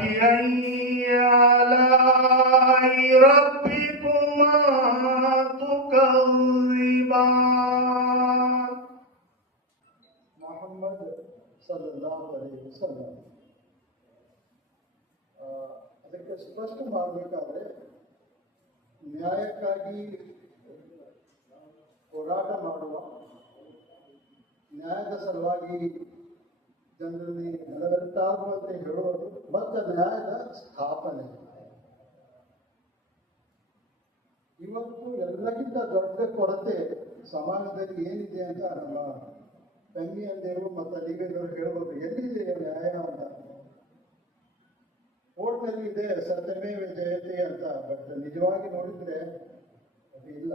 فبأي آلاء ربكما تكذبان. ಮೊಹಮ್ಮದ್ ಸಲ್ಲಲ್ಲಾಹು ಅಲೈಹಿ ವಸಲ್ಲಂ ಅದಕ್ಕೆ ಸ್ಪಷ್ಟ ಮಾಡಬೇಕಾದ್ರೆ ನ್ಯಾಯಕ್ಕಾಗಿ ಹೋರಾಟ ಮಾಡುವ, ನ್ಯಾಯದ ಸಲುವಾಗಿ ಜನರಲ್ಲಿ ನೆರವೇರ್ತಾಗುವಂತೆ ಹೇಳುವುದು ಮತ್ತು ನ್ಯಾಯದ ಸ್ಥಾಪನೆ. ಇವತ್ತು ಎಲ್ಲಕ್ಕಿಂತ ದೊಡ್ಡ ಕೊರತೆ ಸಮಾಜದಲ್ಲಿ ಏನಿದೆ ಅಂತ ನಮ್ಮ ತಂಗಿ ಅಂದಿರು ಮತ್ತು ಅಲ್ಲಿಗರು ಹೇಳ್ಬೋದು. ಎಲ್ಲಿದೆ ನ್ಯಾಯ ಅಂತ? ಕೋರ್ಟ್ನಲ್ಲಿ ಇದೆ ಸತ್ಯಮೇವ ಜಯತೆ ಅಂತ, ಬಟ್ ನಿಜವಾಗಿ ನೋಡಿದ್ರೆ ಅದು ಇಲ್ಲ.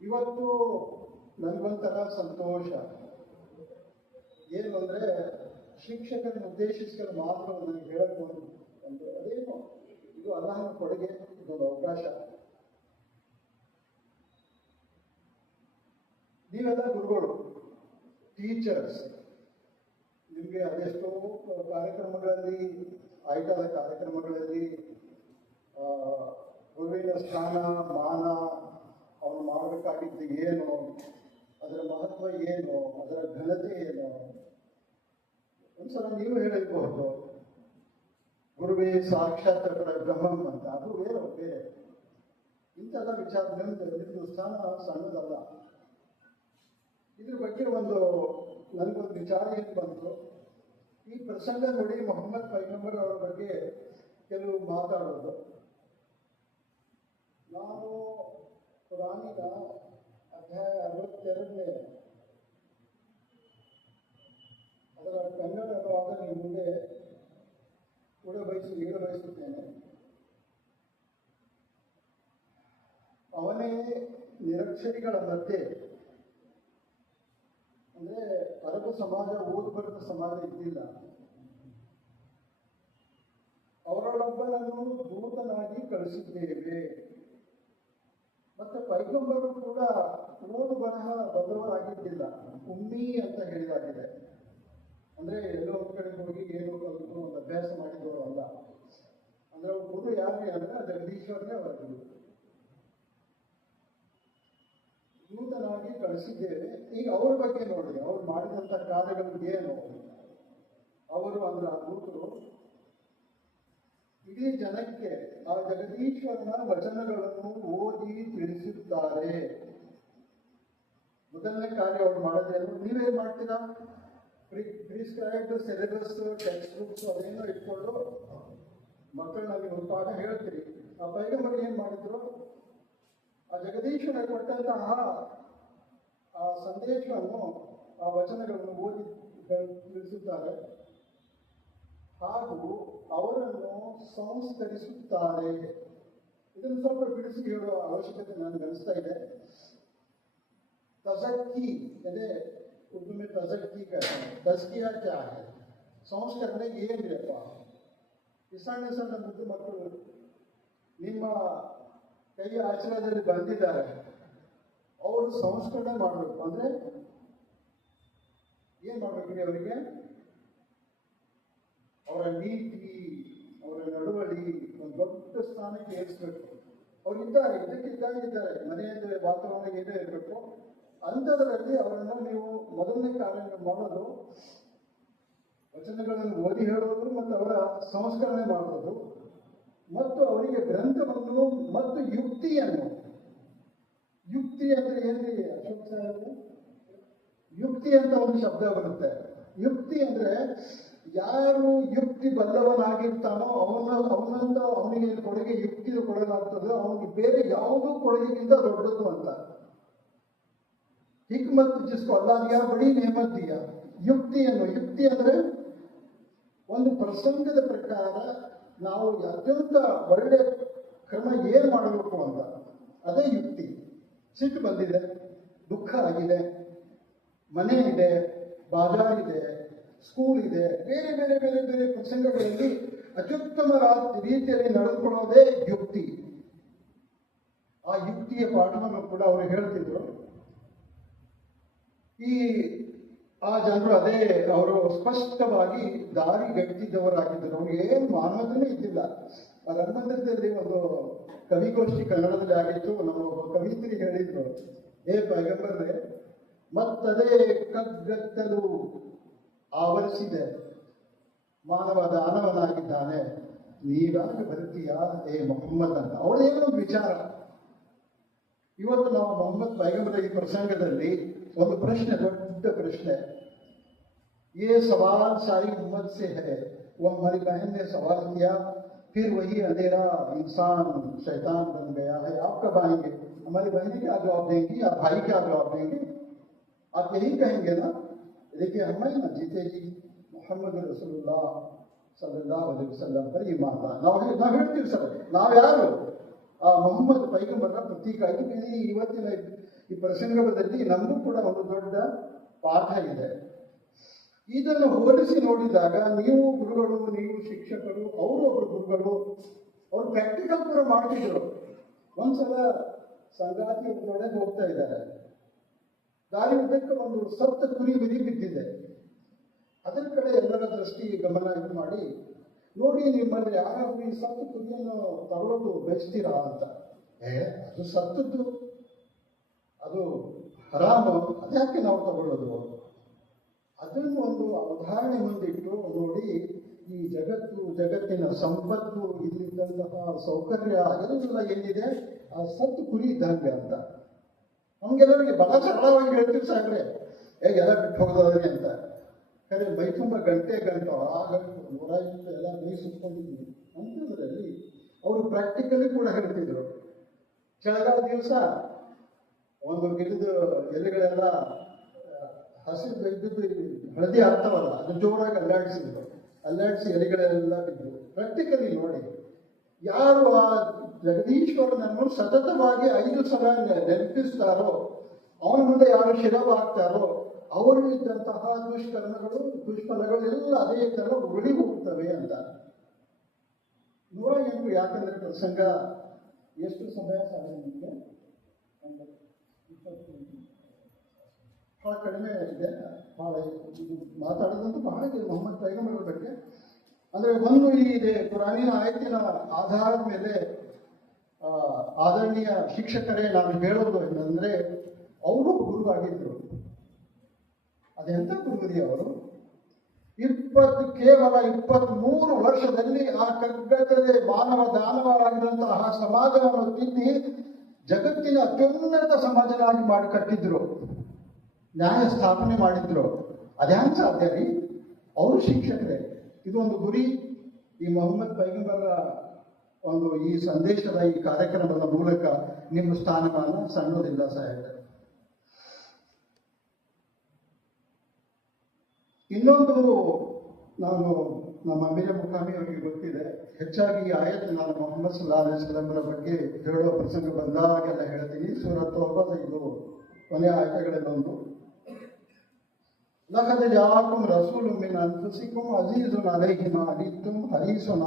ಇವತ್ತು ನನಗೊಂಥರ ಸಂತೋಷ ಏನು ಅಂದರೆ, ಶಿಕ್ಷಕರನ್ನು ಉದ್ದೇಶಿಸಿಕೊಂಡು ಮಾತ್ರ ನನಗೆ ಹೇಳಕ್ಕೆ ಒಂದು ಅದೇನು ಇದು ಅಲ್ಲಾಹನ ಕೊಡುಗೆ, ಇದೊಂದು ಅವಕಾಶ. ನೀವೆಲ್ಲ ಗುರುಗಳು, ಟೀಚರ್ಸ್, ನಿಮಗೆ ಅದೆಷ್ಟೋ ಕಾರ್ಯಕ್ರಮಗಳಲ್ಲಿ, ಆಯ್ತಾದ ಕಾರ್ಯಕ್ರಮಗಳಲ್ಲಿ ಗುರುವಿನ ಸ್ಥಾನ ಮಾನ, ಅವನು ಮಾಡಬೇಕಾಗಿದ್ದು ಏನು, ಅದರ ಮಹತ್ವ ಏನು, ಅದರ ಘನತೆ ಏನು, ಒಂದ್ಸಲ ನೀವು ಹೇಳಿರಬಹುದು. ಗುರುವೇ ಸಾಕ್ಷಾತ್ ಬ್ರಹ್ಮಂ ಅಂತ, ಅದು ಬೇರೆ ಇಂಥೆಲ್ಲ ವಿಚಾರ. ನಿಮ್ಮದು ಸ್ಥಾನ ಸಣ್ಣದಲ್ಲ. ಇದ್ರ ಬಗ್ಗೆ ನನಗೊಂದು ವಿಚಾರ ಏನು ಬಂತು. ಈ ಪ್ರಸಂಗ ನೋಡಿ, ಮೊಹಮ್ಮದ್ ಪೈಗಂಬರ್ ಅವರ ಬಗ್ಗೆ ಕೆಲವು ಮಾತಾಡೋದು. ನಾನು ಕುರಾನಿನ ಅಧ್ಯಾಯ 62 ಅದರ ಕನ್ನಡ ಅನುವಾದ ನಿಮ್ಮ ಮುಂದೆ ಹೇಳಬಯಸುತ್ತೇನೆ. ಅವನೇ ನಿರಕ್ಷರಿಗಳ ಮಧ್ಯೆ, ಅಂದ್ರೆ ಅರಬ್ ಸಮಾಜ, ಓದ್ಬರ್ತ ಸಮಾಜ ಇದ್ದಿಲ್ಲ. ಅವರೊಬ್ಬರನ್ನು ದೂತನಾಗಿ ಕಳಿಸಿದ್ದೇವೆ. ಮತ್ತೆ ಪೈಗಂಬರು ಕೂಡ ಓದು ಬರಹ ಬದಲಾಗಿದ್ದಿಲ್ಲ, ಉಮ್ಮಿ ಅಂತ ಹೇಳಿದಾಗಿದೆ. ಅಂದ್ರೆ ಎಲ್ಲೋ ಒಂದು ಕಡೆ ಹೋಗಿ ಏನೋ ಕಲಿತು ಒಂದು ಅಭ್ಯಾಸ ಮಾಡಿದವರು ಅಲ್ಲ. ಅಂದ್ರೆ ಅವ್ರ ಗುರು ಯಾರಿಗೆ ಅಂದ್ರೆ ಜಗದೀಶ್ವರನೇ ಅವರ ಗುರು. ದೂತನಾಗಿ ಕಳಿಸಿದ್ದೇವೆ. ಈಗ ಅವ್ರ ಬಗ್ಗೆ ನೋಡಿ, ಅವ್ರು ಮಾಡಿದಂಥ ಕಾರ್ಯಗಳು ಏನು. ಅವರು ಅಂದ್ರೆ ಆ ದೂತರು ಇಡೀ ಜನಕ್ಕೆ ಆ ಜಗದೀಶ್ವರನ ವಚನಗಳನ್ನು ಓದಿ ತಿಳಿಸುತ್ತಾರೆ. ಮೊದಲನೇ ಕಾರ್ಯ ಅವ್ರು ಮಾಡೋದೇನು? ನೀವೇನ್ ಮಾಡ್ತೀರಾ? ಪ್ರಿಸ್ಕ್ರೈಬ್ಡ್ ಸಿಲೆಬಸ್, ಟೆಕ್ಸ್ಟ್ ಬುಕ್ಸ್ ಅದೇನೋ ಇಟ್ಕೊಂಡು ಮಕ್ಕಳನ್ನ ನೀವು ಪಾಠ ಹೇಳ್ತೀರಿ. ಆ ಪೈಗಂಬರ್ ಏನ್ ಮಾಡಿದ್ರು? ಆ ಜಗದೀಶ್ವರ ಕೊಟ್ಟಂತಹ ಆ ಸಂದೇಶವನ್ನು, ಆ ವಚನಗಳನ್ನು ಓದಿ ತಿಳಿಸುತ್ತಾರೆ, ಹಾಗೂ ಅವರನ್ನು ಸಂಸ್ಕರಿಸುತ್ತಾರೆ. ಇದನ್ನು ಸ್ವಲ್ಪ ಬಿಡಿಸಿ ಹೇಳುವ ಅವಶ್ಯಕತೆ ನನಗೆ ಅನಿಸ್ತಾ ಇದೆ. ತಜಕ್ಕಿ ಅಂದರೆ उर्दू में तज़किया कहते हैं. तज़किया क्या है? ಸಂಸ್ಕರಣೆ ಏನಿರಪ್ಪ? ಸಣ್ಣ ಸಣ್ಣ ಮುದ್ದು ಮಕ್ಕಳು ನಿಮ್ಮ ಕೈ ಆಚರಣೆಯಲ್ಲಿ ಬಂದಿದ್ದಾರೆ, ಅವರು ಸಂಸ್ಕರಣೆ ಮಾಡಬೇಕು. ಅಂದ್ರೆ ಏನ್ ಮಾಡ್ಬೇಕ್ರಿ? ಅವರಿಗೆ ಅವರ ನೀತಿ, ಅವರ ನಡವಳಿ ಒಂದು ದೊಡ್ಡ ಸ್ಥಾನಕ್ಕೆ ಏರಿಸಬೇಕು. ಅವರಿದ್ದಾರೆ, ಇದಕ್ಕಿದ್ದಾಗಿದ್ದಾರೆ, ಮನೆಯಲ್ಲಿ ವಾತಾವರಣ ಏನೇ ಇರಬೇಕು. ಅಂಥದ್ರಲ್ಲಿ ಅವರನ್ನು ನೀವು ಮೊದಲನೇ ಕಾರ್ಯ ಮಾಡೋದು ವಚನಗಳನ್ನು ಓದಿ ಹೇಳೋದು ಮತ್ತು ಅವರ ಸಂಸ್ಕರಣೆ ಮಾಡೋದು, ಮತ್ತು ಅವರಿಗೆ ಗ್ರಂಥವನ್ನು ಮತ್ತು ಯುಕ್ತಿಯನ್ನು. ಯುಕ್ತಿ ಅಂದ್ರೆ ಏನ್ರಿ ಅಶೋಕ್ ಸಾಹೇಬ್? ಯುಕ್ತಿ ಅಂತ ಒಂದು ಶಬ್ದ ಬರುತ್ತೆ. ಯುಕ್ತಿ ಅಂದ್ರೆ ಯಾರು ಯುಕ್ತಿ ಬಲ್ಲವನಾಗಿರ್ತಾನೋ ಅವನಿಗೆ ಕೊಡುಗೆ ಯುಕ್ತಿ ಕೊಡಲಾಗ್ತದೆ, ಅವನಿಗೆ ಬೇರೆ ಯಾವುದೂ ಕೊಡುಗೆಗಿಂತ ದೊಡ್ಡದು ಅಂತ. ಹಿಕ್ಮತ್ ಜಿಸ್ಕೋ ಅಲ್ಲಾಹ್ ದಿಯಾ ಬಡಿ ನೇಮತ್ ದಿಯಾ. ಯುಕ್ತಿ ಅಂದ್ರೆ ಒಂದು ಪ್ರಸಂಗದ ಪ್ರಕಾರ ನಾವು ಅತ್ಯಂತ ಒಳ್ಳೆ ಕ್ರಮ ಏನ್ ಮಾಡಬೇಕು ಅಂತ, ಅದೇ ಯುಕ್ತಿ. ಸಿಟ್ಟು ಬಂದಿದೆ, ದುಃಖ ಆಗಿದೆ, ಮನೆ ಇದೆ, ಬಾಜಾರ್ ಇದೆ, ಸ್ಕೂಲ್ ಇದೆ, ಬೇರೆ ಬೇರೆ ಬೇರೆ ಬೇರೆ ಪ್ರಸಂಗಗಳಲ್ಲಿ ಅತ್ಯುತ್ತಮ ರೀತಿಯಲ್ಲಿ ನಡೆದುಕೊಳ್ಳೋದೇ ಯುಕ್ತಿ. ಆ ಯುಕ್ತಿಯ ಪಾಠವನ್ನು ಕೂಡ ಅವರು ಹೇಳ್ತಿದ್ರು. ಈ ಆ ಜನರು ಅದೇ ಅವರು ಸ್ಪಷ್ಟವಾಗಿ ದಾರಿಗಟ್ಟಿದ್ದವರಾಗಿದ್ದರು. ಅವ್ರಿಗೆ ಏನು ಮಾನವತೆನೇ ಇದ್ದಿಲ್ಲ. ಆ ರಂಗಮಂದಿರದಲ್ಲಿ ಒಂದು ಕವಿಗೋಷ್ಠಿ ಕನ್ನಡದಲ್ಲಿ ಆಗಿತ್ತು. ನಮ್ಮ ಒಬ್ಬ ಕವಿತ್ರಿ ಹೇಳಿದ್ರು, ಪೈಗಂಬರ್ರೆ, ಮತ್ತದೇ ಕಗ್ಗತ್ತಲು ಆವರಿಸಿದೆ, ಮಾನವ ದಾನವನಾಗಿದ್ದಾನೆ, ನೀವಾಗಿ ಬರ್ತೀಯಾ ಮೊಹಮ್ಮದ್ ಅಂತ. ಅವಳೇನೊಂದು ವಿಚಾರ. ಇವತ್ತು ನಾವು ಮೊಹಮ್ಮದ್ ಪೈಗಂಬರ್ ಈ ಪ್ರಸಂಗದಲ್ಲಿ ಒಂದು ಪ್ರಶ್ನೆ, ದೊಡ್ಡ ಪ್ರಶ್ನೆ. ये सवाल सारी उम्मत से है. वो हमारी बहन ने सवाल किया, फिर वही अंधेरा इंसान शैतान बन गया है, आप कब आएंगे? हमारी बहनें क्या जवाब देंगी, आप भाई क्या जवाब देंगे? आप यही कहेंगे ना? देखिए, हमें ना जीते जी मोहम्मद रसूलुल्लाह सल्लल्लाहु अलैहि वसल्लम पर ईमान ನಾವು ಹೇಳ್ತೀವಿ ಸರ್, ನಾವು ಯಾರು? ಆ ಮೊಹಮ್ಮದ್ ಪೈಗಂಬರ್ನ ಪ್ರತೀಕ. ಇದಕ್ಕೆ ಇವತ್ತಿನ ಈ ಪ್ರಸಂಗದಲ್ಲಿ ನಮಗೂ ಕೂಡ ಒಂದು ದೊಡ್ಡ ಪಾಠ ಇದೆ. ಇದನ್ನು ಹೋಲಿಸಿ ನೋಡಿದಾಗ ನೀವು ಗುರುಗಳು, ನೀವು ಶಿಕ್ಷಕರು, ಅವರೊಬ್ಬರು ಗುರುಗಳು, ಅವರು ಪ್ರಾಕ್ಟಿಕಲ್ ಕೂಡ ಮಾಡ್ತಿದ್ರು. ಒಂದ್ಸಲ ಸಂಗಾತಿ ಒಬ್ಬರೊಳಗೆ ಹೋಗ್ತಾ ಇದ್ದಾರೆ. ದಾರಿ ಉದ್ದಕ್ಕೆ ಒಂದು ಸತ್ತ ಕುರಿ ಬಿರಿ ಬಿದ್ದಿದೆ. ಅದರ ಕಡೆ ಎಲ್ಲರ ದೃಷ್ಟಿ ಗಮನ ಇದು ಮಾಡಿ, ನೋಡಿ ನಿಮ್ಮಲ್ಲಿ ಯಾರಾದ್ರೂ ಈ ಸತ್ತು ಕುರಿಯನ್ನು ತಗೊಳ್ಳೋದು ಬಯಸ್ತೀರಾ ಅಂತ. ಅದು ಸತ್ತದ್ದು, ಅದು ಹರಾಮು, ಅದ್ಯಾಕೆ ನಾವು ತಗೊಳ್ಳೋದು? ಅದನ್ನು ಒಂದು ಉದಾಹರಣೆ ಮುಂದಿಟ್ಟು ನೋಡಿ, ಈ ಜಗತ್ತಿನ ಸಂಪತ್ತು, ಇಲ್ಲಿದ್ದಂತಹ ಸೌಕರ್ಯ ಎಲ್ಲ ಏನಿದೆ ಆ ಸತ್ತು ಕುರಿ ಇದ್ದಂಗೆ ಅಂತ. ನಮ್ಗೆಲ್ಲರಿಗೆ ಬಹಳ ಸರಳವಾಗಿ ಹೇಳ್ತೀವಿ ಸಾಕ್ರೆ, ಎಲ್ಲ ಬಿಟ್ಟು ಹೋಗೋದ್ರೆ ಅಂತ. ಕರೆ ಮೈ ತುಂಬ ಗಂಟೆ ಆ ಗಂಟು 150 ಎಲ್ಲ ಮೈ ಸುತ್ಕೊಂಡಿದ್ವಿ ಅಂತಂದ್ರಲ್ಲಿ ಅವರು ಪ್ರಾಕ್ಟಿಕಲಿ ಕೂಡ ಹೇಳ್ತಿದ್ರು. ಚಳಿಗಾಲ ದಿವಸ ಒಂದು ಗಿಡದ ಎಲೆಗಳೆಲ್ಲ ಹಸಿರು ಬೆಳೆದಿದ್ದು ಹಳದಿ ಆಗ್ತಾವಲ್ಲ, ಅದು ಜೋರಾಗಿ ಅಲ್ಲಾಡಿಸಿ ಎಲೆಗಳೆಲ್ಲ ಬಿದ್ದು. ಪ್ರಾಕ್ಟಿಕಲಿ ನೋಡಿ, ಯಾರು ಆ ಜಗದೀಶ್ವರನನ್ನು ಸತತವಾಗಿ 5 ಸಲ ನೆನಪಿಸ್ತಾರೋ, ಅವನ ಮುಂದೆ ಯಾರು ಶಿರವಾಗ್ತಾರೋ, ಅವರಲ್ಲಿದ್ದಂತಹ ದುಷ್ಫಲಗಳೆಲ್ಲ ಅದೇ ತರ ಉರುಳಿ ಹೋಗ್ತವೆ ಅಂತ. 108 ಯಾಕಂದ್ರೆ ಪ್ರಸಂಗ ಎಷ್ಟು ಸಮಯ ಸಾಧನೆಗೆ ಬಹಳ ಕಡಿಮೆ ಇದೆ. ಬಹಳ ಮಾತಾಡೋದಂತೂ ಬಹಳ ಇದೆ ಮೊಹಮ್ಮದ್ ಪೈಗಂಬರ್ ಬಗ್ಗೆ. ಅಂದ್ರೆ ಒಂದು ಇದೆ ಕುರಾನಿನ ಆಯತ್ತಿನ ಆಧಾರದ ಮೇಲೆ ಆದರಣೀಯ ಶಿಕ್ಷಕರೇ ನಾನು ಹೇಳೋದು ಏನಂದ್ರೆ, ಅವರು ಗುರುವಾಗಿದ್ರು. ಅದೆಂತ ಗುರುಗುರಿ ಅವರು? ಕೇವಲ 23 ವರ್ಷದಲ್ಲಿ ಆ ಕಗ್ಗತ್ತಲೆ ಮಾನವ ದಾನವರಾಗಿರುವಂತಹ ಸಮಾಜವನ್ನು ತಿದ್ದಿ ಜಗತ್ತಿನ ಅತ್ಯುನ್ನತ ಸಮಾಜನಾಗಿ ಮಾಡಿ ಕಟ್ಟಿದ್ರು, ನ್ಯಾಯ ಸ್ಥಾಪನೆ ಮಾಡಿದ್ರು. ಅದ್ಯಾಂಗ ಸಾಧ್ಯ ರೀ? ಅವರು ಶಿಕ್ಷಕರೇ. ಇದೊಂದು ಗುರಿ. ಈ ಮೊಹಮ್ಮದ್ ಪೈಗಂಬರ ಒಂದು ಈ ಸಂದೇಶದ ಈ ಕಾರ್ಯಕ್ರಮದ ಮೂಲಕ ನಿಮ್ಮ ಸ್ಥಾನಮಾನ ಸಣ್ಣದಿಲ್ಲ ಸಾಹೇಬ. ಇನ್ನೊಂದು ನಾನು ನಮ್ಮ ಅಮೀರ ಮುಖಾಮಿ ಅವರಿಗೆ ಗೊತ್ತಿದೆ, ಹೆಚ್ಚಾಗಿ ಈ ಆಯತ್ ನಾನು ಮೊಹಮ್ಮದ್ ಸಲ್ಲಲ್ಲಾಹು ಅಲೈಹಿ ವಸಲ್ಲಂರ ಬಗ್ಗೆ ಹೇಳೋ ಪ್ರಸಂಗ ಬಂದಾಗೆಲ್ಲ ಹೇಳ್ತೀನಿ. ಸೂರತ್ ತೌಬದ ಇದು ಕೊನೆಯ ಆಯತಗಳಲ್ಲೊಂದು, ಲಕದ್ ಜಾಅಕುಂ ರಸೂಲುಂ ಮಿನ್ ಅನ್ಫುಸಿಕುಂ ಅಜೀಜುನ್ ಅಲೈಹಿ ಮಾ ಅನಿತ್ತುಂ ಹರೀಸುನ್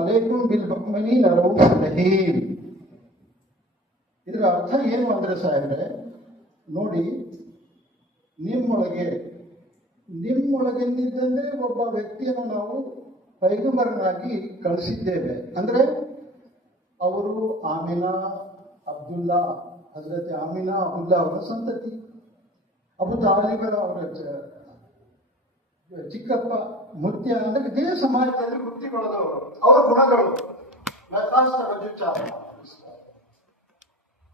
ಅಲೈಕುಂ ಬಿಲ್ ಮುಅ್ಮಿನೀನ ರೌಫುರ್ ರಹೀಮ್. ಇದರ ಅರ್ಥ ಏನು ಅಂದ್ರೆ ಸಾಹೇಬ್ರೆ, ನೋಡಿ, ನಿಮ್ಮೊಳಗೆಂದಿದ್ದಂತೆ ಒಬ್ಬ ವ್ಯಕ್ತಿಯನ್ನು ನಾವು ಪೈಗಂಬರನಾಗಿ ಕಳಿಸಿದ್ದೇವೆ. ಅಂದ್ರೆ ಅವರು ಹಜರತ್ ಆಮಿನಾ ಅಬ್ದುಲ್ಲಾ ಅವರ ಸಂತತಿ, ಅಬು ತಾಲಿಬರ ಅವರ ಚಿಕ್ಕಪ್ಪ ಮುತ್ಯ. ಅಂದ್ರೆ ಇದೇ ಸಮಾಜದಲ್ಲಿ ವೃತ್ತಿಗೊಳ್ಳದವರು. ಅವರ ಗುಣಗಳು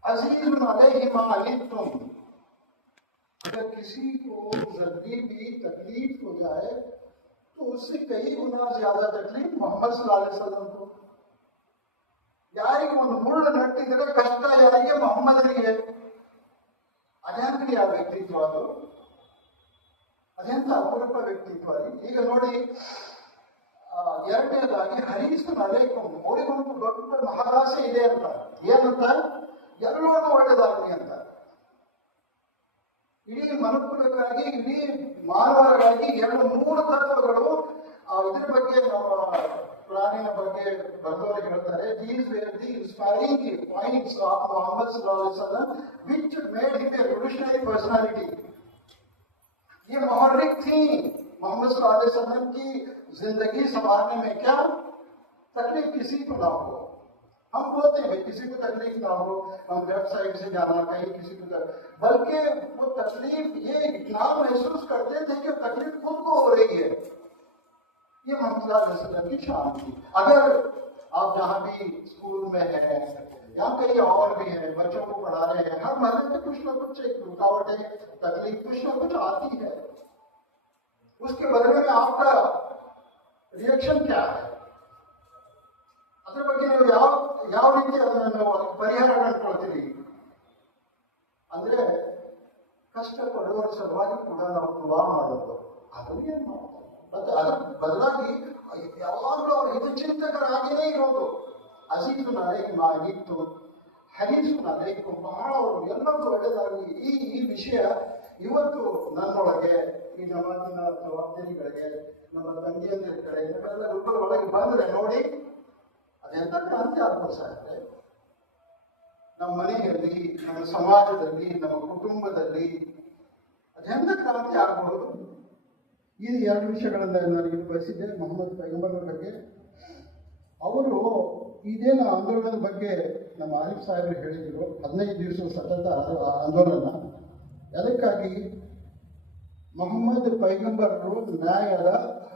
ಅಜೀಜುನ್ ಅಲೈಹಿ ಮಾ ಅನಿತ್ತುಂ. अगर किसी को जल्दी भी तकलीफ हो जाए तो उससे कई गुना ज्यादा तकलीफ मोहम्मद सल्लल्लाहु अलैहि वसल्लम को. ಯಾರಿಗೆ ಒಂದು ಮುಳ್ಳು ನಟ್ಟಿದ್ರೆ ಕಷ್ಟ ಯಾರಿಗೆ? ಮೊಹಮ್ಮದನಿಗೆ. ಅದ್ಯಾಂತ್ರಿ ಆ ವ್ಯಕ್ತಿತ್ವ, ಅದೆಂತ ಅಪರೂಪ ವ್ಯಕ್ತಿತ್ವ. ಈಗ ನೋಡಿ, ಎರಡನೇದಾಗಿ ಹರೀಸುನ್ ಅಲೈಕುಂ, ಅವರಿಗೊಂದು ದೊಡ್ಡ ಮಹಾರಾಸೆ ಇದೆ ಅಂತ. ಏನಂತ? ಎಲ್ಲರಿಗೂ ಒಳ್ಳೆದಾಗಲಿ ಅಂತ. ಇಡೀ ಮನುಕುಲಕ್ಕಾಗಿ, ಇಡೀ ಮಾನವರಿಗಾಗಿ 2-3 ತತ್ವಗಳು ಇದ್ರ ಬಗ್ಗೆ ನಮ್ಮ ಪ್ರಾಣಿಯ ಬಗ್ಗೆ ಬಂದವರಿಗೆ ಹೇಳ್ತಾರೆ. These were the inspiring points of Muhammad sallallahu alaihi wasallam which made him a revolutionary personality. ये मुहर्रिक थी मोहम्मद सल्लल्लाहु अलैहि वसल्लम की जिंदगी संवारने में। क्या तकलीफ किसी को ना हो। हम बोलते हैं भाई किसी को तकलीफ ना हो, हम वेबसाइट से जाना कहीं किसी को बल्कि वो तकलीफ ये इतना महसूस करते थे कि तकलीफ खुद को हो रही है। ये मोहम्मद सल्लल्लाहु अलैहि वसल्लम की शान थी। अगर आप जहाँ भी स्कूल में है या कहीं और भी है, बच्चों को पढ़ा रहे हैं, हर महल में कुछ ना कुछ एक रुकावटें तकलीफ कुछ ना कुछ आती है। उसके बदले में आपका रिएक्शन क्या है? ಅದ್ರ ಬಗ್ಗೆ ನೀವು ಯಾವ ರೀತಿ ಅದನ್ನು ಪರಿಹಾರ ಕಂಡುಕೊಳ್ತೀರಿ ಅಂದ್ರೆ ಕಷ್ಟ ಪಡುವವರ ಸಲುವಾಗಿ ಕೂಡ ನಾವು ದುವಾ ಮಾಡೋದು, ಅದು ಏನ್ ಮಾಡೋದು? ಮತ್ತೆ ಅದರ ಬದಲಾಗಿ ಯಾವಾಗಲೂ ಅವರು ಹಿತಚಿಂತಕರಾಗಿಯೇ ಇರೋದು. ಅಜೀಜು ನಲೈಕು ಆಗಿತ್ತು, ಹರೀಸು ನಲೈಕು, ಬಹಳ ಅವರು ಎಲ್ಲರೂ ಒಳ್ಳೆಯದಾಗಿ ಈ ವಿಷಯ ಇವತ್ತು ನನ್ನೊಳಗೆ ಈ ಜಮಾತಿನ ಜವಾಬ್ದಾರಿಗಳಿಗೆ ನಮ್ಮ ತಂಗಿಯಂದಿರ ಕಡೆ ಇವೆಲ್ಲ ಗುರುಗಳ ಒಳಗೆ ಬಂದ್ರೆ ನೋಡಿ ಅದೆಂತ ಕ್ರಾಂತಿ ಆಗ್ಬೋದು ಸಾಧ್ಯ. ನಮ್ಮ ಮನೆಯಲ್ಲಿ, ನಮ್ಮ ಸಮಾಜದಲ್ಲಿ, ನಮ್ಮ ಕುಟುಂಬದಲ್ಲಿ ಅದೆಂತ ಕ್ರಾಂತಿ ಆಗ್ಬಹುದು. ಈ ಎರಡು ವಿಷಯಗಳನ್ನ ನಾನು ಇಲ್ಲಿ ಬಯಸಿದ್ದೆ. ಮೊಹಮ್ಮದ್ ಪೈಗಂಬರ್ ಬಗ್ಗೆ ಅವರು ಇದೇನು ಆಂದೋಲನದ ಬಗ್ಗೆ ನಮ್ಮ ಆರಿಫ್ ಸಾಹೇಬರು ಹೇಳಿದರು, 15 ದಿವಸ ಸತತ ಆಂದೋಲನ. ಅದಕ್ಕಾಗಿ ಮೊಹಮ್ಮದ್ ಪೈಗಂಬರರು ನ್ಯಾಯದ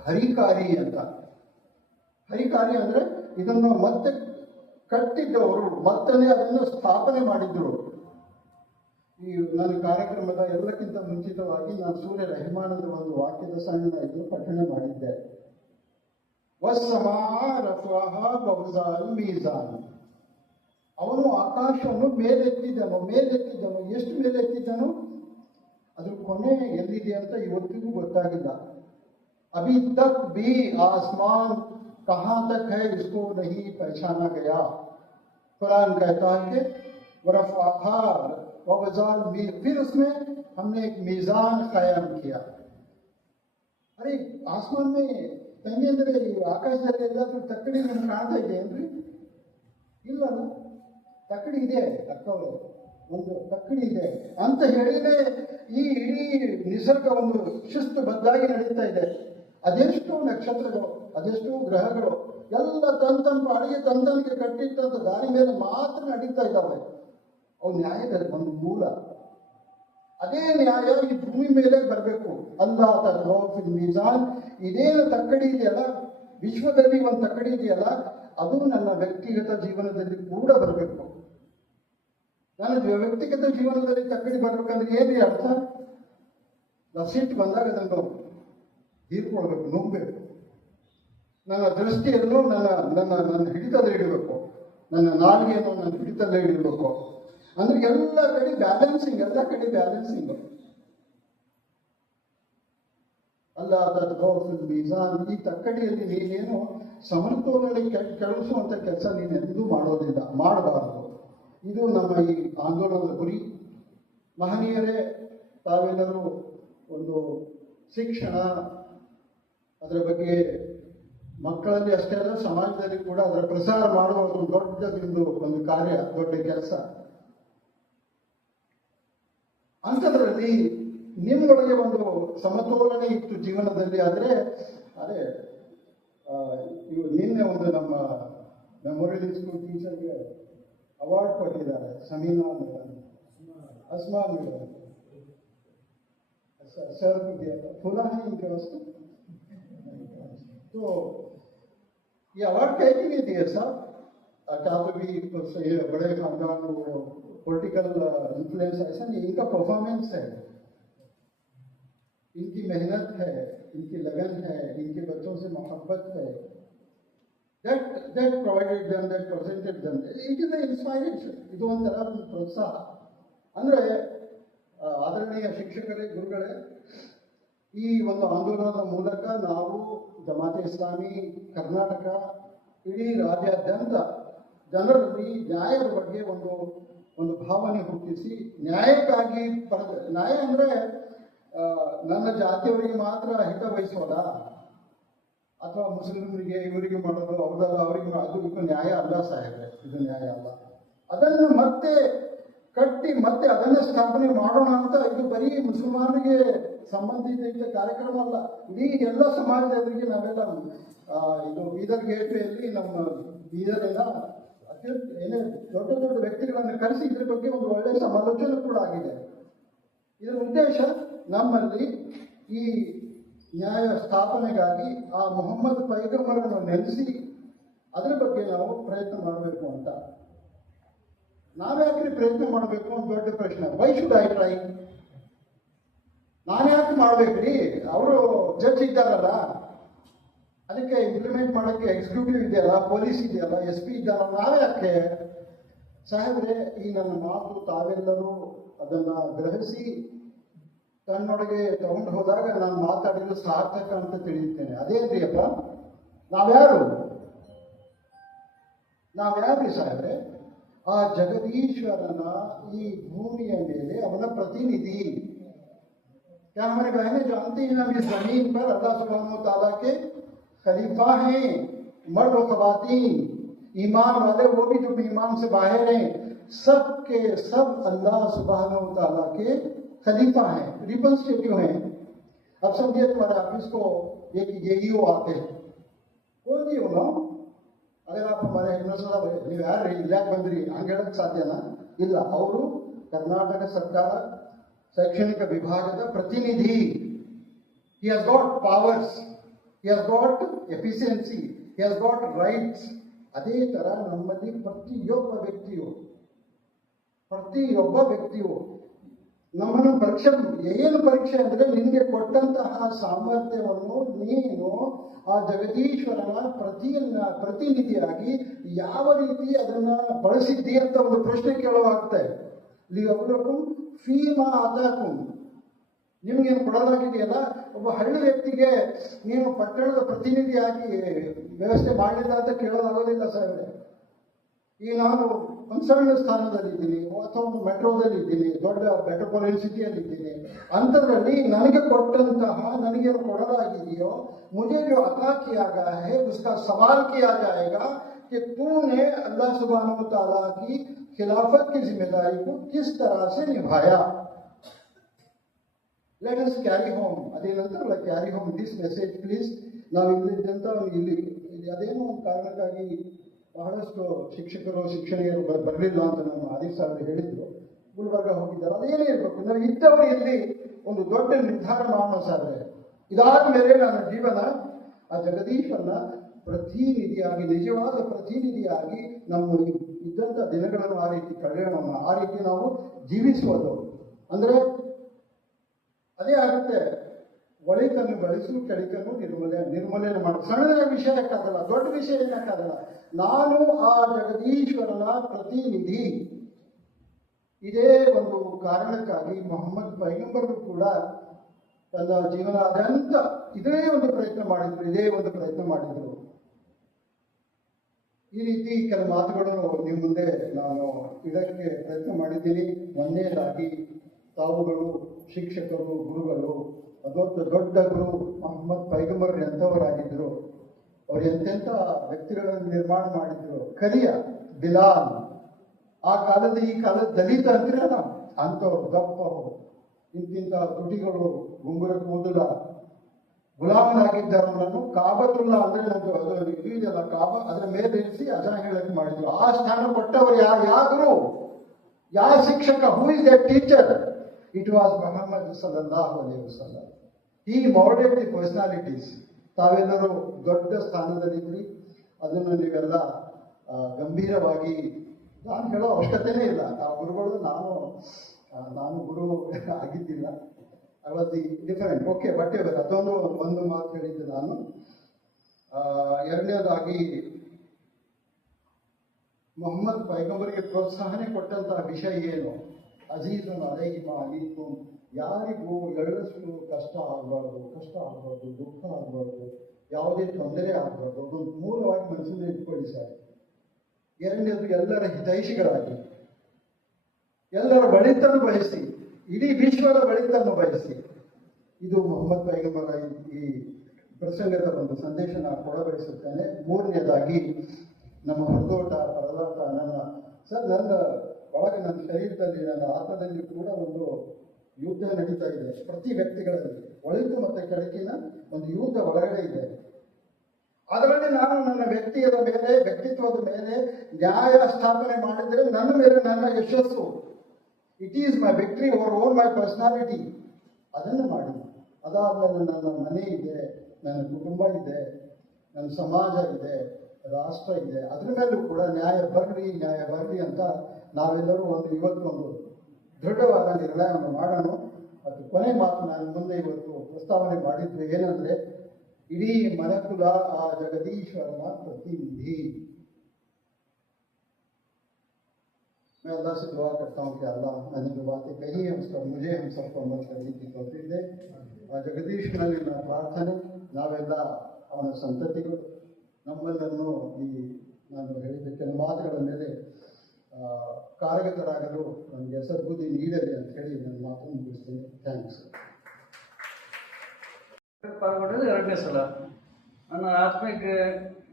ಹರಿಕಾರಿ ಅಂತ. ಹರಿಕಾರಿ ಅಂದ್ರೆ ಇದನ್ನು ಮತ್ತೆ ಕಟ್ಟಿದ್ದವರು, ಮತ್ತನೇ ಅದನ್ನು ಸ್ಥಾಪನೆ ಮಾಡಿದ್ರು. ಈ ನನ್ನ ಕಾರ್ಯಕ್ರಮದ ಎಲ್ಲಕ್ಕಿಂತ ಮುಂಚಿತವಾಗಿ ನಾನು ಸೂರ್ಯ ರೆಹಮಾನದ ಒಂದು ವಾಕ್ಯದ ಸಣ್ಣ ಇದು ಪಠಣೆ ಮಾಡಿದ್ದೆ. ಅವನು ಆಕಾಶವನ್ನು ಮೇಲೆತ್ತಿದ್ದನು. ಎಷ್ಟು ಮೇಲೆತ್ತಿದ್ದನು? ಅದ್ರ ಕೊನೆ ಎಲ್ಲಿದೆ ಅಂತ ಇವತ್ತಿಗೂ ಗೊತ್ತಾಗಿಲ್ಲ. ಅಭಿ ತಕ್ ಬಿ ಆಸ್ಮಾನ್ कहाँ तक है इसको नहीं पहचाना गया। कुरान कहता है कि फिर उसमें हमने एक मीज़ान कायम किया। अरे आसमान में ತಂಗಿ ಅಂದರೆ ಆಕಾಶದಲ್ಲಿ ಎಲ್ಲಾದ್ರೂ ತಕ್ಕಡಿ ನಮ್ಗೆ ಕಾಣ್ತಾ ಇದೆ ಏನ್ರಿ? ಇಲ್ಲಲ್ಲ, ತಕ್ಕಡಿ ಇದೆ, ಅಕ್ಕವರು ಒಂದು ತಕ್ಕಡಿ ಇದೆ ಅಂತ ಹೇಳಿದ್ರೆ ಈ ಇಡೀ ನಿಸರ್ಗ ಒಂದು ಶಿಸ್ತುಬದ್ಧಾಗಿ ನಡೀತಾ ಇದೆ. ಅದೆಷ್ಟು ನಕ್ಷತ್ರಗಳು, ಅದೆಷ್ಟು ಗ್ರಹಗಳು ಎಲ್ಲ ತನ್ನ ಪಾಡಿಗೆ ತನ್ನಗೆ ಕಟ್ಟಿಟ್ಟಂತ ದಾರಿ ಮೇಲೆ ಮಾತ್ರ ನಡೀತಾ ಇದ್ದಾವೆ. ಅವು ನ್ಯಾಯದ ಒಂದು ಮೂಲ. ಅದೇ ನ್ಯಾಯ ಈ ಭೂಮಿ ಮೇಲೆ ಬರಬೇಕು. ಅಲ್ಲಾಹ್ ತದ್ರೋಫಿಲ್ ಮೀಜಾನ್. ಇದೇನು ತಕ್ಕಡಿ ಇದೆಯಲ್ಲ, ವಿಶ್ವದಲ್ಲಿ ಒಂದು ತಕ್ಕಡಿ ಇದೆಯಲ್ಲ, ಅದು ನನ್ನ ವ್ಯಕ್ತಿಗತ ಜೀವನದಲ್ಲಿ ಕೂಡ ಬರಬೇಕು. ನನ್ನ ವ್ಯಕ್ತಿಗತ ಜೀವನದಲ್ಲಿ ತಕ್ಕಡಿ ಬರ್ಬೇಕಂದ್ರೆ ಏನ್ರಿ ಅರ್ಥ? ಸಿಟ್ಟು ಬಂದಾಗ ಅದನ್ನು ಹೀರ್ಕೊಳ್ಬೇಕು, ನುಗ್ಬೇಕು. ನನ್ನ ದೃಷ್ಟಿಯನ್ನು ನನ್ನ ಹಿಡಿತದಲ್ಲಿ ಇಡಬೇಕು, ನನ್ನ ನಾಲಿಗೆಯನ್ನು ನನ್ನ ಹಿಡಿತಲ್ಲೇ ಇಡಬೇಕು. ಅಂದ್ರೆ ಎಲ್ಲ ಕಡೆ ಬ್ಯಾಲೆನ್ಸಿಂಗ್. ಮೀಜಾನ್. ಈ ತಕ್ಕಡಿಯಲ್ಲಿ ನೀನೇನು ಸಮತೋಲನೆ ಕೆಡಿಸುವಂತ ಕೆಲಸ ನೀನೆಂದೂ ಮಾಡಬಾರದು. ಇದು ನಮ್ಮ ಈ ಆಂದೋಲನದ ಗುರಿ. ಮಹನೀಯರೇ, ತಾವೆಲ್ಲರೂ ಒಂದು ಶಿಕ್ಷಣ, ಅದರ ಬಗ್ಗೆ ಮಕ್ಕಳಲ್ಲಿ ಅಷ್ಟೇ ಅಲ್ಲ ಸಮಾಜದಲ್ಲಿ ಕೂಡ ಅದರ ಪ್ರಸಾರ ಮಾಡುವ ಒಂದು ಒಂದು ಕಾರ್ಯ, ದೊಡ್ಡ ಕೆಲಸ. ಅಂಥದ್ರಲ್ಲಿ ನಿಮ್ಮೊಳಗೆ ಒಂದು ಸಮತೋಲನೆ ಇತ್ತು ಜೀವನದಲ್ಲಿ. ಆದರೆ ನಿನ್ನೆ ಒಂದು ನಮ್ಮ ಮೆಮೋರಿಯಲ್ ಸ್ಕೂಲ್ ಟೀಚರ್ಗೆ ಅವಾರ್ಡ್ ಕೊಟ್ಟಿದ್ದಾರೆ, Samina madam, Asma madam, sir को दिया था, खुला है इनके वास्ते। तो ये अवार्ड कह के नहीं दिया साहब, क्या तो भी ये बड़े खानदान पॉलिटिकल इन्फ्लुएंस ऐसा नहीं, इनका परफॉर्मेंस है, इनकी मेहनत है, इनकी लगन है, इनके बच्चों से मोहब्बत है. That provided them, that presented them. It is an inspiration. ಇದು ಒಂಥರ ಪ್ರೋತ್ಸಾಹ. ಅಂದರೆ ಆದರಣೀಯ ಶಿಕ್ಷಕರೇ, ಗುರುಗಳೇ, ಈ ಒಂದು ಆಂದೋಲನದ ಮೂಲಕ ನಾವು ಜಮಾತೆ ಇಸ್ಲಾಮಿ ಕರ್ನಾಟಕ ಇಡೀ ರಾಜ್ಯಾದ್ಯಂತ ಜನರಲ್ಲಿ ನ್ಯಾಯದ ಬಗ್ಗೆ ಒಂದು ಭಾವನೆ ಹುಟ್ಟಿಸಿ, ನ್ಯಾಯಕ್ಕಾಗಿ ನ್ಯಾಯ ಅಂದರೆ ನನ್ನ ಜಾತಿಯವರಿಗೆ ಮಾತ್ರ ಹಿತ ವಹಿಸೋದ, ಅಥವಾ ಮುಸ್ಲಿಮರಿಗೆ ಇವರಿಗೆ ಮಾಡೋದು, ಅವ್ರದಲ್ಲ ಅವರಿಗೆ ಅದು ಇದು ನ್ಯಾಯ ಅಲ್ಲ ಸಾಹೇಬ್ರೆ, ಇದು ನ್ಯಾಯ ಅಲ್ಲ. ಅದನ್ನು ಮತ್ತೆ ಕಟ್ಟಿ ಮತ್ತೆ ಅದನ್ನೇ ಸ್ಥಾಪನೆ ಮಾಡೋಣ ಅಂತ. ಇದು ಬರೀ ಮುಸಲ್ಮಾನರಿಗೆ ಸಂಬಂಧಿತ ಕಾರ್ಯಕ್ರಮ ಅಲ್ಲ, ಇಡೀ ಎಲ್ಲ ಸಮಾಜದವರಿಗೆ ನಾವೆಲ್ಲ ಇದು ಬೀದರ್ ಗೇಟ್ವೇಯಲ್ಲಿ ನಮ್ಮ ಬೀದರಿನ ಅತ್ಯಂತ ಏನೇ ದೊಡ್ಡ ದೊಡ್ಡ ವ್ಯಕ್ತಿಗಳನ್ನು ಕರೆಸಿ ಇದ್ರ ಬಗ್ಗೆ ಒಂದು ಒಳ್ಳೆಯ ಸಮಾಲೋಚನೆ ಕೂಡ ಆಗಿದೆ. ಇದರ ಉದ್ದೇಶ ನಮ್ಮಲ್ಲಿ ಈ ನ್ಯಾಯ ಸ್ಥಾಪನೆಗಾಗಿ ಆ ಮೊಹಮ್ಮದ್ ಪೈಗಂಬರನ್ನು ನೆಲೆಸಿ ಅದರ ಬಗ್ಗೆ ನಾವು ಪ್ರಯತ್ನ ಮಾಡಬೇಕು ಅಂತ. ನಾವ್ಯಾಕ್ರಿ ಪ್ರಯತ್ನ ಮಾಡಬೇಕು ಅಂತ ದೊಡ್ಡ ಪ್ರಶ್ನೆ. Why should I try? ನಾನು ಯಾಕೆ ಮಾಡ್ಬೇಕ್ರಿ? ಅವರು ಜಡ್ಜ್ ಇದ್ದಾರಲ್ಲ, ಅದಕ್ಕೆ ಇಂಪ್ಲಿಮೆಂಟ್ ಮಾಡೋಕ್ಕೆ ಎಕ್ಸಿಕ್ಯೂಟಿವ್ ಇದೆಯಲ್ಲ, ಪೊಲೀಸ್ ಇದೆಯಲ್ಲ, SP ಇದ್ದಾರಲ್ಲ, ನಾವ್ಯಾಕೆ? ಸಾಹೇಬ್ರೆ, ಈ ನನ್ನ ಮಾತು ತಾವೆಲ್ಲರೂ ಅದನ್ನ ಗ್ರಹಿಸಿ ತನ್ನೊಳಗೆ ತಗೊಂಡು ಹೋದಾಗ ನಾನು ಮಾತಾಡಿದ್ದು ಸಾರ್ಥಕ ಅಂತ ತಿಳಿಯುತ್ತೇನೆ. ಅದೇನ್ರಿ ಅಪ್ಪ, ನಾವ್ಯಾವ್ರಿ ಸಾಹೇಬ್ರೆ? ಆ ಜಗದೀಶ್ವರನ ಈ ಭೂಮಿಯ ಮೇಲೆ ಅವನ ಪ್ರತಿನಿಧಿ. क्या हमारे बहनें जानती हैं हम इस जमीन पर अल्लाह सुब्हानहू व तआला के खलीफा हैं, मर्द व ख़वातीन, ईमान वाले वो भी जो ईमान से बाहर हैं, सब के सब अल्लाह सुब्हानहू व तआला के खलीफा हैं, रिप्रेजेंटेटिव हैं. अब समझिए तुम्हारे ऑफिस को एक AEO आते हैं, कौन जी हो ना? अगर आप हमारे ನೀವು ಯಾರು ಇಲ್ಲಾಕ್ ಬಂದ್ರಿ ಹಂಗೆ ಹೇಳಕ್ ಸಾಧ್ಯನಾ? ಇಲ್ಲ, ಅವರು ಕರ್ನಾಟಕ ಸರ್ಕಾರ ಶೈಕ್ಷಣಿಕ ವಿಭಾಗದ ಪ್ರತಿನಿಧಿ. He has got powers, he has got efficiency, he has got rights. ಅದೇ ತರ ನಮ್ಮಲ್ಲಿ ಪ್ರತಿಯೊಬ್ಬ ವ್ಯಕ್ತಿಯು ನಮ್ಮನ್ನು ಪರೀಕ್ಷೆ, ಏನು ಪರೀಕ್ಷೆ ಅಂದ್ರೆ ನಿನಗೆ ಕೊಟ್ಟಂತಹ ಸಾಮರ್ಥ್ಯವನ್ನು ನೀನು ಆ ಜಗದೀಶ್ವರನ ಪ್ರತಿನಿಧಿಯಾಗಿ ಯಾವ ರೀತಿ ಅದನ್ನ ಬಳಸಿದ್ದಿ ಅಂತ ಒಂದು ಪ್ರಶ್ನೆ ಕೇಳುವಾಗುತ್ತೆ. ಫೀಮಾ ಆತಾಕು, ನಿಮ್ಗೇನು ಕೊಡಲಾಗಿದೆಯಲ್ಲ, ಒಬ್ಬ ಹಳ್ಳಿ ವ್ಯಕ್ತಿಗೆ ನೀನು ಪಟ್ಟಣದ ಪ್ರತಿನಿಧಿಯಾಗಿ ವ್ಯವಸ್ಥೆ ಮಾಡಲಿಲ್ಲ ಅಂತ ಕೇಳೋದಾಗೋದಿಲ್ಲ ಸಾಹೇಬ್ರೆ. ಈಗ ನಾನು ಒಂದು ಸಣ್ಣ ಸ್ಥಾನದಲ್ಲಿದ್ದೀನಿ ಅಥವಾ ಒಂದು ಮೆಟ್ರೋದಲ್ಲಿ ಇದ್ದೀನಿ, ದೊಡ್ಡ ಮೆಟ್ರೋಪಾಲಿಟನ್ ಸಿಟಿಯಲ್ಲಿ ಇದ್ದೀನಿ. ಅಂಥದ್ರಲ್ಲಿ ನನಗೆ ಕೊಟ್ಟಂತಹ, ನನಗೇನು ಕೊಡಲಾಗಿದೆಯೋ, मुझे जो अता किया गया है उसका सवाल किया जाएगा कि तूने अल्लाह सुब्हानहू व तआला की खिलाफत की जिम्मेदारी को किस तरह से निभाया. Let us carry home. ಅದೇ ನಂತರ carry home this message please. ನಾವು ಇಲ್ಲಿದ್ದಂತ ಇಲ್ಲಿ ಅದೇನೋ ಒಂದು ಕಾರಣಕ್ಕಾಗಿ ಬಹಳಷ್ಟು ಶಿಕ್ಷಕರು ಶಿಕ್ಷಣಿಯರು ಬರಲಿಲ್ಲ ಅಂತ ನಮ್ಮ ಆದಿಲ್ ಸಾಹೇಬರು ಹೇಳಿದ್ರು. ಗುಲ್ಬರ್ಗ ಹೋಗಿದ್ದಾರೆ. ಅದೇನೇ ಇರಬೇಕು, ನಾವು ಇದ್ದವರು ಇಲ್ಲಿ ಒಂದು ದೊಡ್ಡ ನಿರ್ಧಾರ ಮಾಡೋಣ ಸಾಧ್ರೆ. ಇದಾದ ಮೇಲೆ ನನ್ನ ಜೀವನ ಆ ಜಗದೀಶ್ವರನ ಪ್ರತಿನಿಧಿಯಾಗಿ, ನಿಜವಾದ ಪ್ರತಿನಿಧಿಯಾಗಿ ನಮ್ಮ ಇದ್ದಂಥ ದಿನಗಳನ್ನು ಆ ರೀತಿ ಕಳೆಯೋಣ, ಆ ರೀತಿ ನಾವು ಜೀವಿಸುವುದು. ಅಂದ್ರೆ ಅದೇ ಆಗುತ್ತೆ, ಒಳಿತನ್ನು ಬೆಳೆಸು, ಕೆಳಿಕನ್ನು ನಿರ್ಮೂಲನೆ ಮಾಡು. ಸಣ್ಣ ವಿಷಯಕ್ಕಾಗಲ್ಲ, ದೊಡ್ಡ ವಿಷಯ ಏನಕ್ಕಾಗಲ್ಲ. ನಾನು ಆ ಜಗದೀಶ್ವರನ ಪ್ರತಿನಿಧಿ. ಇದೇ ಒಂದು ಕಾರಣಕ್ಕಾಗಿ ಮೊಹಮ್ಮದ್ ಪೈಗಂಬರರು ಕೂಡ ತನ್ನ ಜೀವನಾದ್ಯಂತ ಇದೇ ಒಂದು ಪ್ರಯತ್ನ ಮಾಡಿದ್ರು. ಈ ರೀತಿ ಕೆಲವು ಮಾತುಗಳನ್ನು ನಿಮ್ಮ ಮುಂದೆ ನಾನು ಇಡಕ್ಕೆ ಪ್ರಯತ್ನ ಮಾಡಿದ್ದೀನಿ. ಒಂದನೇದಾಗಿ, ತಾವುಗಳು ಶಿಕ್ಷಕರು, ಗುರುಗಳು, ದೊಡ್ಡ ಗುರು ಮೊಹಮ್ಮದ್ ಪೈಗಂಬರರು ಎಂಥವರಾಗಿದ್ದರು, ಅವರು ಎಂತೆಂಥ ವ್ಯಕ್ತಿಗಳನ್ನು ನಿರ್ಮಾಣ ಮಾಡಿದ್ರು. ಕಲಿಯ ಬಿಲಾಲ್, ಆ ಕಾಲದ ಈ ಕಾಲದ ದಲಿತ ಅಂತಿರಲ್ಲ ಅಂಥವ್ರು, ದಪ್ಪರು, ಇಂತಿಂಥ ತುಟಿಗಳು, ಗುಂಗುರ ಕೂದಲ, ಗುಲಾಮರಾಗಿದ್ದವರನ್ನು ಕಾಬತುಲ್ಲಾ ಅಂದ್ರೆ ನಮ್ದು ಅದು ಇದು ಇದೆಯಲ್ಲ ಕಾಬಾ, ಅದರ ಮೇಲೆ ಇರಿಸಿ ಅಜಾನ್ ಹೇಳಕ್ಕೆ ಮಾಡಿದ್ರು. ಆ ಸ್ಥಾನ ಕೊಟ್ಟವರು ಯಾವ ಗುರು, ಯಾವ ಶಿಕ್ಷಕ? Who is the teacher? It was Mohammad ಸಲ್ಲಲ್ಲಾಹು ಅಲೈಹಿ ವಸಲ್ಲಂ. ಈ ಮೌಲ್ಡ್ ದಿ ಪರ್ಸನಾಲಿಟೀಸ್. ತಾವೆಲ್ಲರೂ ದೊಡ್ಡ ಸ್ಥಾನದಲ್ಲಿದ್ರಿ, ಅದನ್ನು ನೀವೆಲ್ಲ ಗಂಭೀರವಾಗಿ, ನಾನು ಹೇಳೋ ಅವಶ್ಯಕತೆನೇ ಇಲ್ಲ. ಆ ಗುರುಗಳು, ನಾನು ಗುರು ಆಗಿದ್ದಿಲ್ಲ. I was the different. Okay, but ಅದೊಂದು ಒಂದು ಮಾತು ಹೇಳಿದ್ದೆ ನಾನು. ಎರಡನೇದಾಗಿ, ಮೊಹಮ್ಮದ್ ಪೈಗಂಬರಿಗೆ ಪ್ರೋತ್ಸಾಹನೆ ಕೊಟ್ಟಂತಹ ವಿಷಯ ಏನು? ಅಜೀಜುನ್ ಅಲೈಹಿ ಮಾ ಅನೀತುಂ, ಯಾರಿಗೂ ಎಳ್ಳಷ್ಟು ಕಷ್ಟ ಆಗಬಾರ್ದು, ದುಃಖ ಆಗಬಾರ್ದು, ಯಾವುದೇ ತೊಂದರೆ ಆಗಬಾರ್ದು. ಅದೊಂದು ಮೂಲವಾಗಿ ಮನಸ್ಸಿನಲ್ಲಿ ಇಟ್ಕೊಳ್ಳಿ ಸರ್. ಎರಡನೇದು, ಎಲ್ಲರ ಹಿತೈಷಿಗಳಾಗಿ, ಎಲ್ಲರ ಬಳಿತನ್ನು ಬಯಸಿ, ಇಡೀ ವಿಶ್ವದ ಬಳಿತನ್ನು ಬಯಸಿ. ಇದು ಮೊಹಮ್ಮದ್ ಪೈಗಂಬರ ಈ ಪ್ರಸಂಗದ ಒಂದು ಸಂದೇಶ ನಾನು ಕೊಡಬಯಸುತ್ತೇನೆ. ಮೂರನೇದಾಗಿ, ನಮ್ಮ ಹೊರದೋಟ ಪರದಾಟ, ನನ್ನ ಒಳಗೆ ನನ್ನ ಶರೀರದಲ್ಲಿ ನನ್ನ ಆತ್ಮದಲ್ಲಿ ಕೂಡ ಒಂದು ಯುದ್ಧ ನಡೀತಾ ಇದೆ. ಪ್ರತಿ ವ್ಯಕ್ತಿಗಳಲ್ಲಿ ಒಳಿತು ಮತ್ತೆ ಕೆಳಕಿನ ಒಂದು ಯುದ್ಧ ಒಳಗಡೆ ಇದೆ. ಅದರಲ್ಲಿ ನಾನು ನನ್ನ ವ್ಯಕ್ತಿತ್ವದ ಮೇಲೆ ನ್ಯಾಯ ಸ್ಥಾಪನೆ ಮಾಡಿದರೆ ನನ್ನ ಮೇಲೆ ನನ್ನ ಯಶಸ್ಸು. It is my victory over my personality. ಅದನ್ನು ಮಾಡಿ. ಅದಾದ್ಮೇಲೆ ನನ್ನ ಮನೆ ಇದೆ, ನನ್ನ ಕುಟುಂಬ ಇದೆ, ನನ್ನ ಸಮಾಜ ಇದೆ, ರಾಷ್ಟ್ರ ಇದೆ. ಅದ್ರ ಮೇಲೂ ಕೂಡ ನ್ಯಾಯ ಬರಲಿ ಅಂತ ನಾವೆಲ್ಲರೂ ಇವತ್ತೊಂದು ದೃಢವಾದ ನಿರ್ಣಯವನ್ನು ಮಾಡೋಣ. ಅದು ಕೊನೆ ಮಾತು ನಾನು ಮುಂದೆ ಇವತ್ತು ಪ್ರಸ್ತಾವನೆ ಮಾಡಿದ್ದು ಏನಂದ್ರೆ, इडी मनकुला आ जगदीश्वरನ प्रतिनिधि। मैं अल्लाह से दुआ करता हूँ कि अल्लाह मैंने जो बातें कही है उस पर मुझे हम सबको अमल करने की तौफीक दे। ಜಗದೀಶ್ವರನಲ್ಲಿ ನನ್ನ ಪ್ರಾರ್ಥನೆ, ನಾವೆಲ್ಲ ಅವನ ಸಂತತಿಗಳು ನಮ್ಮೆಲ್ಲರನ್ನು ಈ ನಾನು ಹೇಳಿದ ಕೆಲ ಮಾತುಗಳ ಮೇಲೆ ಕಾರ್ಯಗತರಾಗಲು ನಮಗೆ ಸದ್ಬುದ್ಧಿ ನೀಡಲಿ ಅಂತ ಹೇಳಿ ನನ್ನ ಮಾತನ್ನು ಮುಗಿಸ್ತೇನೆ. ಥ್ಯಾಂಕ್ಸ್. ಪಾಲ್ಗೊಂಡಿದ್ದು ಎರಡನೇ ಸಲ. ನನ್ನ ಆತ್ಮಿಕ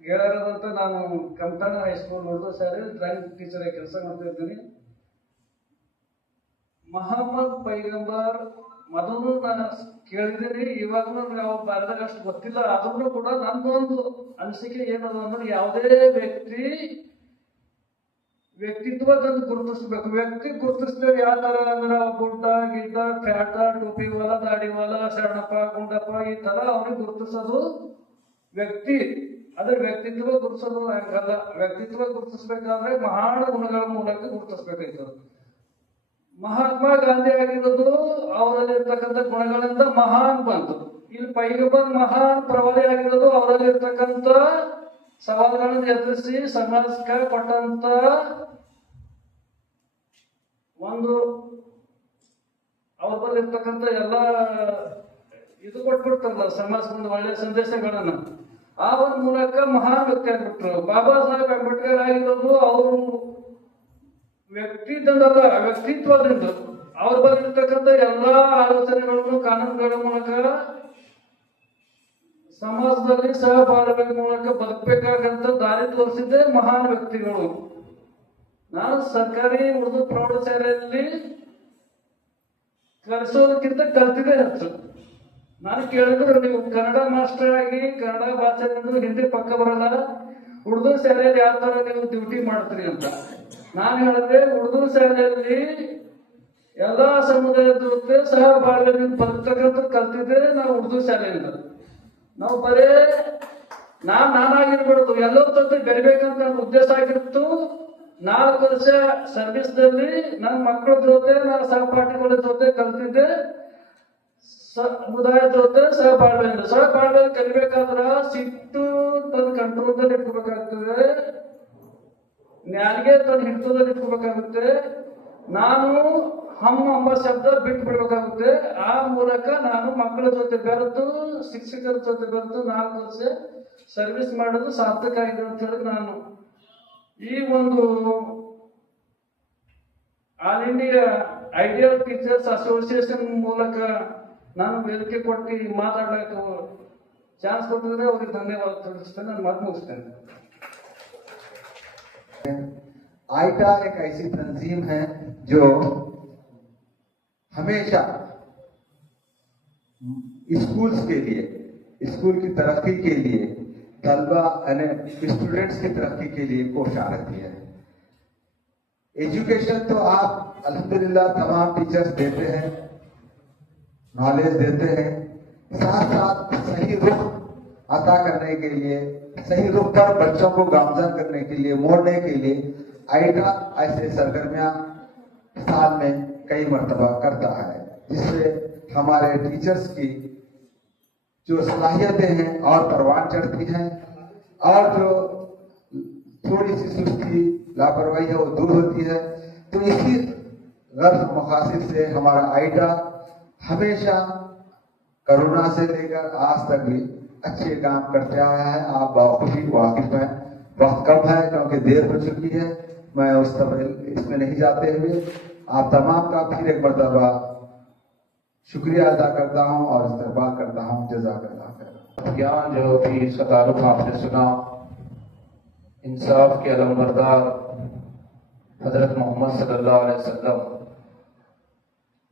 ಗೆಳೆಯರಾದಂಥ ನಾನು ಕಮಟಾನ ಹೈಸ್ಕೂಲ್ ಉರ್ದು ಶಾಲೆ ಡ್ರಾಯಿಂಗ್ ಟೀಚರ್ ಆಗಿ ಕೆಲಸ ಮಾಡ್ತಾ ಇದ್ದೀನಿ. ಮೊಹಮ್ಮದ್ ಪೈಗಂಬರ್ ಮೊದಲು ನಾನು ಕೇಳಿದ್ದೀನಿ, ಇವಾಗಲೂ ನಾವು ಬರೆದಾಗ ಅಷ್ಟು ಗೊತ್ತಿಲ್ಲ. ಆದ್ರೂ ಕೂಡ ನನ್ನೊಂದು ಅನಿಸಿಕೆ ಏನದು ಅಂದ್ರೆ, ಯಾವುದೇ ವ್ಯಕ್ತಿತ್ವದಲ್ಲಿ ಗುರುತಿಸ್ಬೇಕು. ವ್ಯಕ್ತಿ ಗುರುತಿಸ್ತೇವೆ ಯಾವ ತರ ಅಂದ್ರೆ, ಗುಡ್ಡ ಗಿಡ್ಡ ಫ್ಯಾಟ ಟೋಪಿ ವಾಲ ದಾಡಿ ವಾಲ ಶರಣಪ್ಪ ಗುಂಡಪ್ಪ ಈ ತರ ಅವ್ರಿಗೆ ಗುರುತಿಸೋದು ವ್ಯಕ್ತಿ. ಅದ್ರ ವ್ಯಕ್ತಿತ್ವ ಗುರುತಿಸೋದು ಹಂಗಲ್ಲ. ವ್ಯಕ್ತಿತ್ವ ಗುರುತಿಸ್ಬೇಕಾದ್ರೆ ಮಹಾನ್ ಗುಣಗಳ ಮೂಲಕ ಗುರುತಿಸ್ಬೇಕಾಯ್ತು. ಮಹಾತ್ಮ ಗಾಂಧಿ ಆಗಿರೋದು ಅವರಲ್ಲಿರ್ತಕ್ಕಂಥ ಗುಣಗಳಿಂದ ಮಹಾನ್ ಬಂತು. ಇಲ್ಲಿ ಪೈಗಂಬರ್ ಮಹಾನ್ ಪ್ರವಾದಿ ಆಗಿರೋದು ಅವರಲ್ಲಿರ್ತಕ್ಕಂಥ ಸವಾಲುಗಳನ್ನು ಎದುರಿಸಿ ಸಮಾಜಕ್ಕೆ ಕೊಟ್ಟಂತ ಒಂದು ಅವ್ರ ಬಳಿ ಇರ್ತಕ್ಕಂಥ ಎಲ್ಲ ಇದು ಕೊಟ್ಬಿಡ್ತಾರಲ್ಲ ಸಮಾಜಕ್ಕೆ ಒಳ್ಳೆಯ ಸಂದೇಶಗಳನ್ನು. ಆ ಒಂದು ಮೂಲಕ ಮಹಾನ್ ವ್ಯಕ್ತಿ ಆಗ್ಬಿಟ್ರು. ಬಾಬಾ ಸಾಹೇಬ್ ಅಂಬೇಡ್ಕರ್ ಆಗಿರೋದು ಅವರು ವ್ಯಕ್ತಿತ್ವದಿಂದ ಅವ್ರ ಬಳಿ ಇರ್ತಕ್ಕಂಥ ಎಲ್ಲಾ ಆಲೋಚನೆಗಳನ್ನು ಕಾನೂನುಗಳ ಮೂಲಕ ಸಮಾಜದಲ್ಲಿ ಸಹಬಾಳ್ವೆ ಮೂಲಕ ಬದುಕಬೇಕಾಗಂತ ದಾರಿ ತೋರಿಸಿದ್ದೆ ಮಹಾನ್ ವ್ಯಕ್ತಿಗಳು. ನಾನು ಸರ್ಕಾರಿ ಉರ್ದು ಪ್ರೌಢಶಾಲೆಯಲ್ಲಿ ಕಲಿಸೋದಕ್ಕಿಂತ ಕಲ್ತಿದ್ದೆ ಹೆಚ್ಚು. ನಾನು ಕೇಳಿದ್ರು, ನೀವು ಕನ್ನಡ ಮಾಸ್ಟರ್ ಆಗಿ ಕನ್ನಡ ಭಾಷೆ ಹಿಂದಿ ಪಕ್ಕ ಬರಲ್ಲ, ಉರ್ದು ಶಾಲೆಯಲ್ಲಿ ಯಾವ ತರ ನೀವು ಡ್ಯೂಟಿ ಮಾಡ್ತೀರಿ ಅಂತ. ನಾನು ಹೇಳಿದ್ರೆ, ಉರ್ದು ಶಾಲೆಯಲ್ಲಿ ಎಲ್ಲಾ ಸಮುದಾಯದ ಜೊತೆ ಸಹಬಾಳ್ವೆ ಬದುಕತಕ್ಕಂಥ ಕಲ್ತಿದ್ದೆ ನಾವು ಉರ್ದು ಶಾಲೆಯಿಂದ. ನಾವು ಬರೇ ನಾನಾಗಿರ್ಬಿಡುದು, ಎಲ್ಲರ ಜೊತೆ ಬೆರಿಬೇಕಂತ ನನ್ನ ಉದ್ದೇಶ ಆಗಿತ್ತು. 4 ವರ್ಷ ಸರ್ವಿಸ್ನಲ್ಲಿ ನನ್ನ ಮಕ್ಕಳ ಜೊತೆ, ನನ್ನ ಸಹಪಾಠಿಗಳ ಜೊತೆ ಕಲ್ತಿದ್ದೆ. ಸಮುದಾಯದ ಜೊತೆ ಸಹಬಾಳ್ವೆ ಕಲಿಬೇಕಾದ್ರ ಸಿಟ್ಟು ತನ್ನ ಕಂಟ್ರೋಲ್ದಲ್ಲಿ ಇಟ್ಕೋಬೇಕಾಗ್ತದೆ, ನ್ಯಾಲ್ಗೆ ತನ್ನ ಹಿಡಿತದಲ್ಲಿ ಇಟ್ಕೋಬೇಕಾಗುತ್ತೆ. ನಾನು ಎಂಬ ಶಬ್ದ ಬಿಟ್ಟು ಬಿಡ್ಬೇಕಾಗುತ್ತೆ. ಆ ಮೂಲಕ ನಾನು ಮಕ್ಕಳ ಜೊತೆ ಬೆರೆತು, ಶಿಕ್ಷಕರ ಜೊತೆ ಬೆರೆತು 4 ವರ್ಷ ಸರ್ವಿಸ್ ಮಾಡೋದು ಸಾರ್ಥಕ ಆಗಿದೆ ಅಂತ ಹೇಳಿ ನಾನು ಈ ಒಂದು all India ideal teachers association ಮೂಲಕ ನಾನು ವೇದಿಕೆ ಕೊಟ್ಟು ಮಾತಾಡಕ್ಕೆ ಚಾನ್ಸ್ ಕೊಟ್ಟಿದ್ರೆ ಅವ್ರಿಗೆ ಧನ್ಯವಾದ ತಿಳಿಸ್ತೇನೆ. ನಾನು ಮಾತು ಮುಗಿಸ್ತೇನೆ. आईटा एक ऐसी तंजीम है जो हमेशा स्कूल्स के लिए, स्कूल की तरक्की के लिए, तलबा यानी स्टूडेंट्स की तरक्की के लिए कोशिश रहती है। एजुकेशन तो आप अल्हम्दुलिल्लाह तमाम टीचर्स देते हैं, नॉलेज देते हैं, साथ साथ सही रुख अता करने के लिए, सही रुख पर बच्चों को गामजन करने के लिए, मोड़ने के लिए आईटा ऐसे सरगर्मियां साल में कई मर्तबा करता है, जिससे हमारे टीचर्स की जो सलाहियतें हैं और परवान चढ़ती हैं और जो थोड़ी सी सुस्ती लापरवाही है वो दूर होती है। तो इसी गर्ज मकासद से हमारा आईटा हमेशा कोरोना से लेकर आज तक भी अच्छे काम करते आया है। आप बाखूबी वाकिफ हैं। वक्त कम है क्योंकि देर हो चुकी है, मैं उस तरह इसमें नहीं जाते हुए आप तमाम का फिर एक मरतबा शुक्रिया अदा करता हूं और इस्तकबाल करता हूं। जज़ाकल्लाह खैर। ज्ञान जो भी इसका तारुफ आपने सुना, इंसाफ के अलमबरदार हजरत मोहम्मद सल्लल्लाहु अलैहि वसल्लम,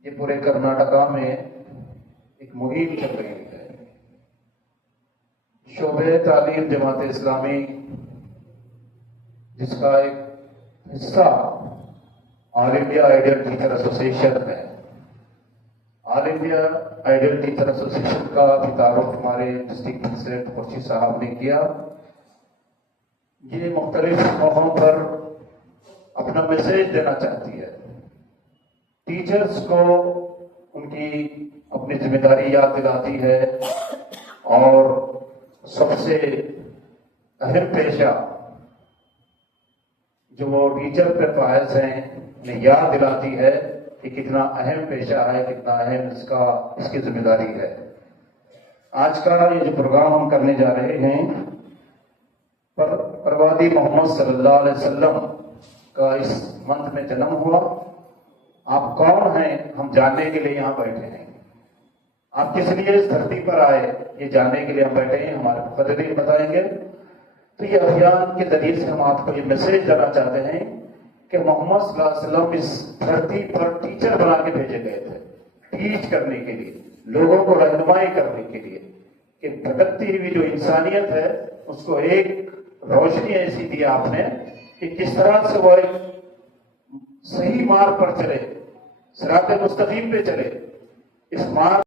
ये पूरे कर्नाटका में एक मुहिम चल रही है। शोबे तालीम जमात इस्लामी, जिसका एक हिस्सा all India ideal teacher association है। All India ideal teacher association का भी तारुफ हमारे डिस्ट्रिक्ट प्रेसिडेंट खुर्शी साहब ने किया। ये मुख्तलिफ मौकों पर अपना मैसेज देना चाहती है, टीचर्स को उनकी अपनी जिम्मेदारी याद दिलाती है और सबसे अहम पेशा जो वो टीचर पे फायज हैं उन्हें याद दिलाती है कि कितना अहम पेशा है, कितना अहम इसकी जिम्मेदारी है। आज का ये जो प्रोग्राम हम करने जा रहे हैं, प्रवादी मोहम्मद सल्लल्लाहु अलैहि वसल्लम का इस मंथ में जन्म हुआ। आप कौन हैं हम जानने के लिए यहाँ बैठे हैं। आप किस लिए इस धरती पर आए ये जानने के लिए हम बैठे हैं, हमारे मुक़द्दिरीन बताएंगे। तो ये अभियान के जरिए से हम आपको ये मैसेज देना चाहते हैं कि मोहम्मद सल्लल्लाहु अलैहि वसल्लम इस धरती पर टीचर बना के भेजे गए थे, टीच करने के लिए, लोगों को रहनुमाई करने के लिए कि भटकती हुई जो इंसानियत है उसको एक रोशनी ऐसी दी आपने कि किस तरह से वो एक सही मार्ग पर चले, सिरात मुस्तकीम पे चले। इस मार्ग